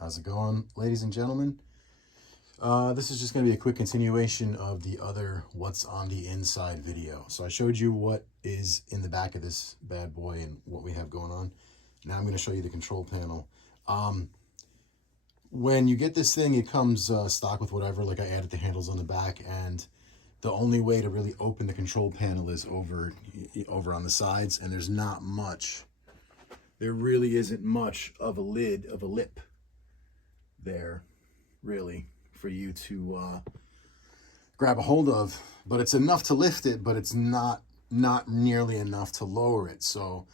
How's it going, ladies and gentlemen? This is just going to be a quick continuation of the other what's on the inside video. So I showed you what is in the back of this bad boy and what we have going on. Now I'm going to show you the control panel. When you get this thing, it comes stock with whatever. Like, I added the handles on the back, and the only way to really open the control panel is over on the sides, and there's not much. There really isn't much of a lip there, really, for you to grab a hold of. But it's enough to lift it, but it's not nearly enough to lower it. So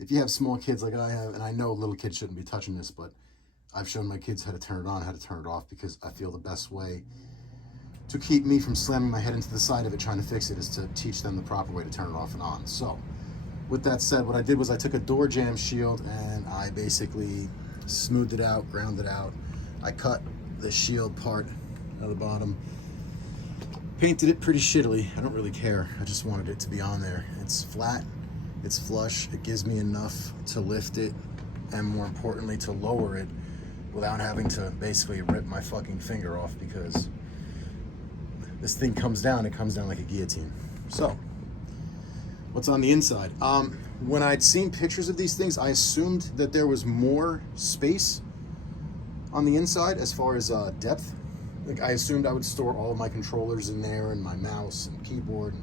if you have small kids like I have, and I know little kids shouldn't be touching this, but I've shown my kids how to turn it on, how to turn it off, because I feel the best way to keep me from slamming my head into the side of it trying to fix it is to teach them the proper way to turn it off and on. So with that said, what I did was I took a door jamb shield and I basically smoothed it out, ground it out. I cut the shield part at the bottom, painted it pretty shittily. I don't really care. I just wanted it to be on there. It's flat, it's flush, it gives me enough to lift it, and more importantly to lower it without having to basically rip my fucking finger off, because this thing comes down, it comes down like a guillotine. So what's on the inside? When I'd seen pictures of these things, I assumed that there was more space on the inside as far as depth. Like, I assumed I would store all of my controllers in there, and my mouse and keyboard,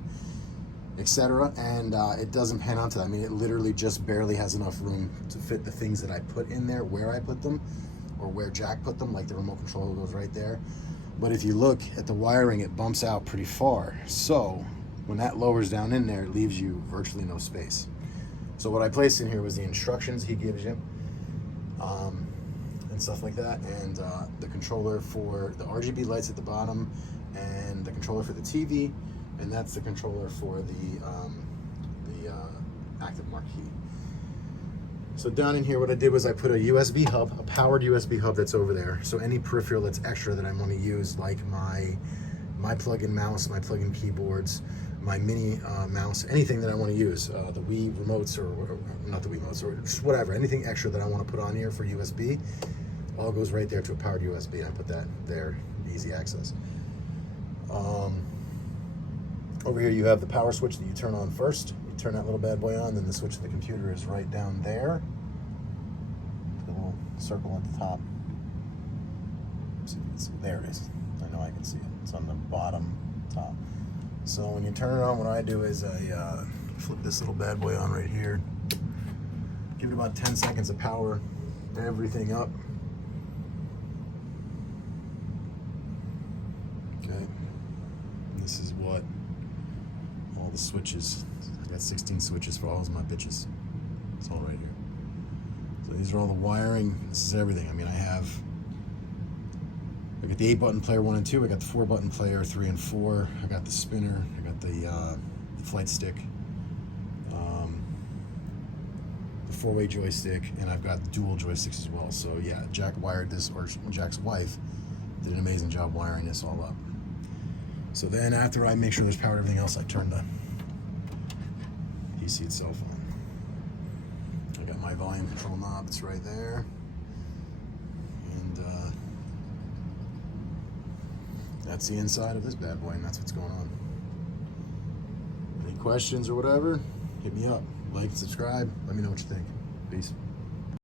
etc. And it doesn't pan out to that. I mean, it literally just barely has enough room to fit the things that I put in there, where I put them, or where Jack put them. Like, the remote controller goes right there. But if you look at the wiring, it bumps out pretty far. So when that lowers down in there, it leaves you virtually no space. So what I placed in here was the instructions he gives you, and stuff like that, and the controller for the RGB lights at the bottom, and the controller for the TV, and that's the controller for the active marquee. So down in here, what I did was I put a USB hub, a powered USB hub that's over there. So any peripheral that's extra that I want to use, like my plug-in mouse, my plug-in keyboards, my mini mouse, anything that I want to use, the Wii remotes, or not the Wii remotes, or just whatever, anything extra that I want to put on here for USB, all goes right there to a powered USB, and I put that there, easy access. Over here you have the power switch that you turn on first. You turn that little bad boy on, then the switch to the computer is right down there. The little circle at the top. See, there it is. I know I can see it. It's on the bottom top. So when you turn it on, what I do is I flip this little bad boy on right here. Give it about 10 seconds of power, everything up. Okay. This is what all the switches. I got 16 switches for all of my bitches. It's all right here. So these are all the wiring. This is everything. I mean, I got the 8-button player 1 and 2. I got the 4-button player 3 and 4. I got the spinner. I got the flight stick, the 4-way joystick, and I've got dual joysticks as well. So yeah, Jack wired this, or Jack's wife did an amazing job wiring this all up. So then after I make sure there's power to everything else, I turn the PC itself on. I got my volume control knob. It's right there. And that's the inside of this bad boy, and that's what's going on. Any questions or whatever, hit me up. Like, subscribe, let me know what you think. Peace.